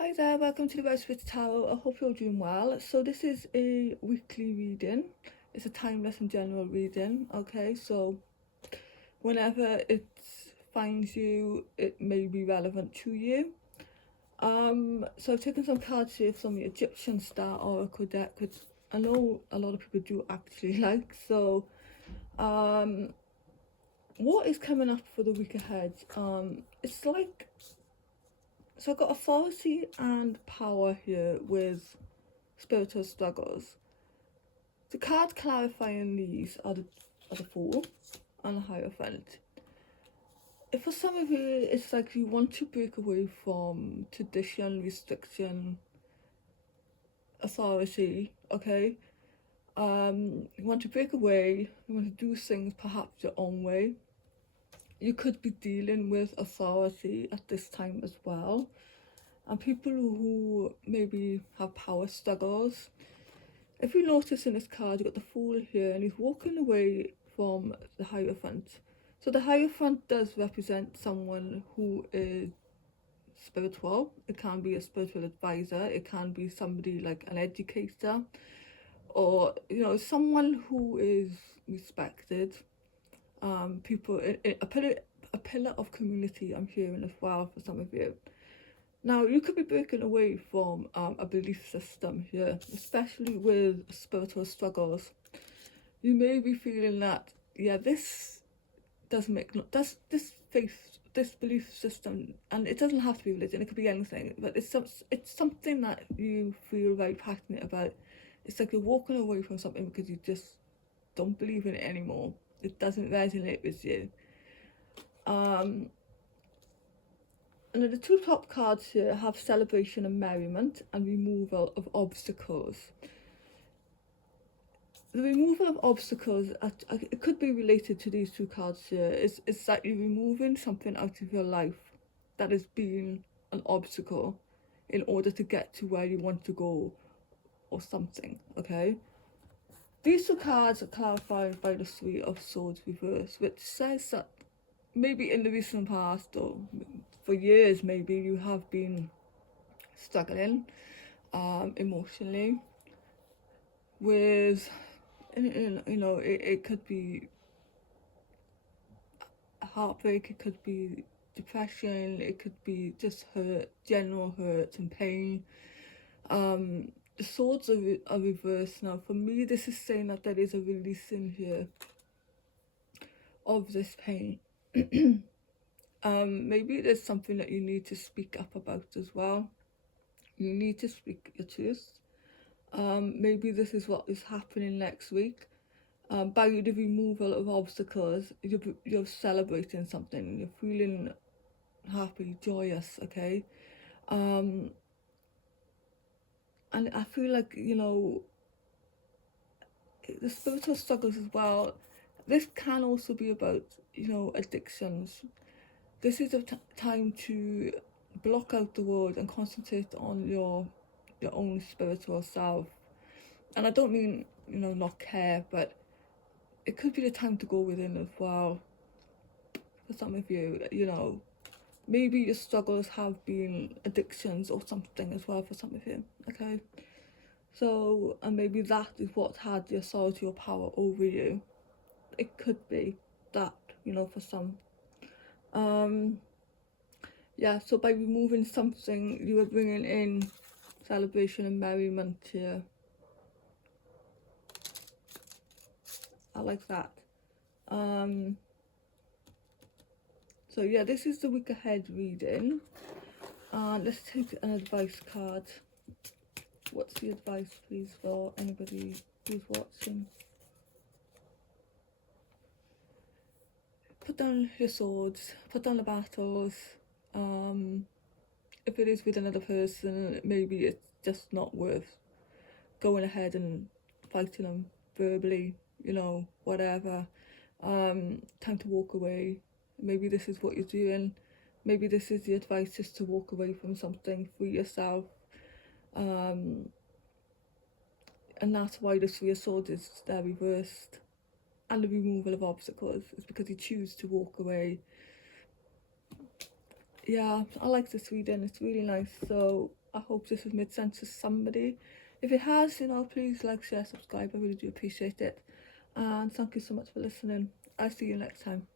Hi there, welcome to the Rose Witch Tarot. I hope you're doing well. So this is a weekly reading. It's a timeless and general reading, okay? So whenever it finds you, it may be relevant to you. So I've taken some cards here from the Egyptian Star Oracle deck, which I know a lot of people do actually like. So what is coming up for the week ahead? It's like, so I've got authority and power here with spiritual struggles. The cards clarifying these are the Fool and the Hierophant. If for some of you it's like you want to break away from tradition, restriction, authority, okay? You want to break away, you want to do things perhaps your own way. You could be dealing with authority at this time as well. And people who maybe have power struggles. If you notice in this card, you've got the Fool here, and he's walking away from the Hierophant. So the Hierophant does represent someone who is spiritual. It can be a spiritual advisor. It can be somebody like an educator, or someone who is respected. People, a pillar of community. I'm hearing as well for some of you. Now, you could be breaking away from a belief system here, especially with spiritual struggles. You may be feeling that, yeah, this does make, does this faith, this belief system, and it doesn't have to be religion, it could be anything, but it's something that you feel very passionate about. It's like you're walking away from something because you just don't believe in it anymore. It doesn't resonate with you. And then the two top cards here have celebration and merriment and removal of obstacles. The removal of obstacles, it could be related to these two cards here. It's that you're removing something out of your life that has been an obstacle in order to get to where you want to go or something, okay? These two cards are clarified by the Three of Swords reverse, which says that maybe in the recent past or for years maybe you have been struggling emotionally with, it could be heartbreak, it could be depression, it could be just hurt, general hurt and pain. The swords are reversed now. For me, this is saying that there is a releasing here of this pain. Maybe there's something that you need to speak up about as well. You need to speak your truth. Maybe this is what is happening next week. By the removal of obstacles, you're celebrating something. You're feeling happy, joyous, okay? And I feel like, the spiritual struggles as well, this can also be about, addictions. This is a time to block out the world and concentrate on your own spiritual self. And I don't mean, not care, but it could be the time to go within as well. For some of you, maybe your struggles have been addictions or something as well for some of you, okay? So, and maybe that is what had the authority or power over you. It could be that, for some. Yeah, so by removing something, you were bringing in celebration and merriment here. I like that. So yeah, this is the week ahead reading. And let's take an advice card. What's the advice, please, for anybody who's watching? Put down your swords, put down the battles. If it is with another person, maybe it's just not worth going ahead and fighting them verbally, whatever. Time to walk away. Maybe this is what you're doing. Maybe this is the advice, just to walk away from something, free yourself. And that's why the Three of Swords is there reversed. And the removal of obstacles is because you choose to walk away. Yeah, I like this reading, it's really nice. So I hope this has made sense to somebody. If it has, you know, please like, share, subscribe. I really do appreciate it. And thank you so much for listening. I'll see you next time.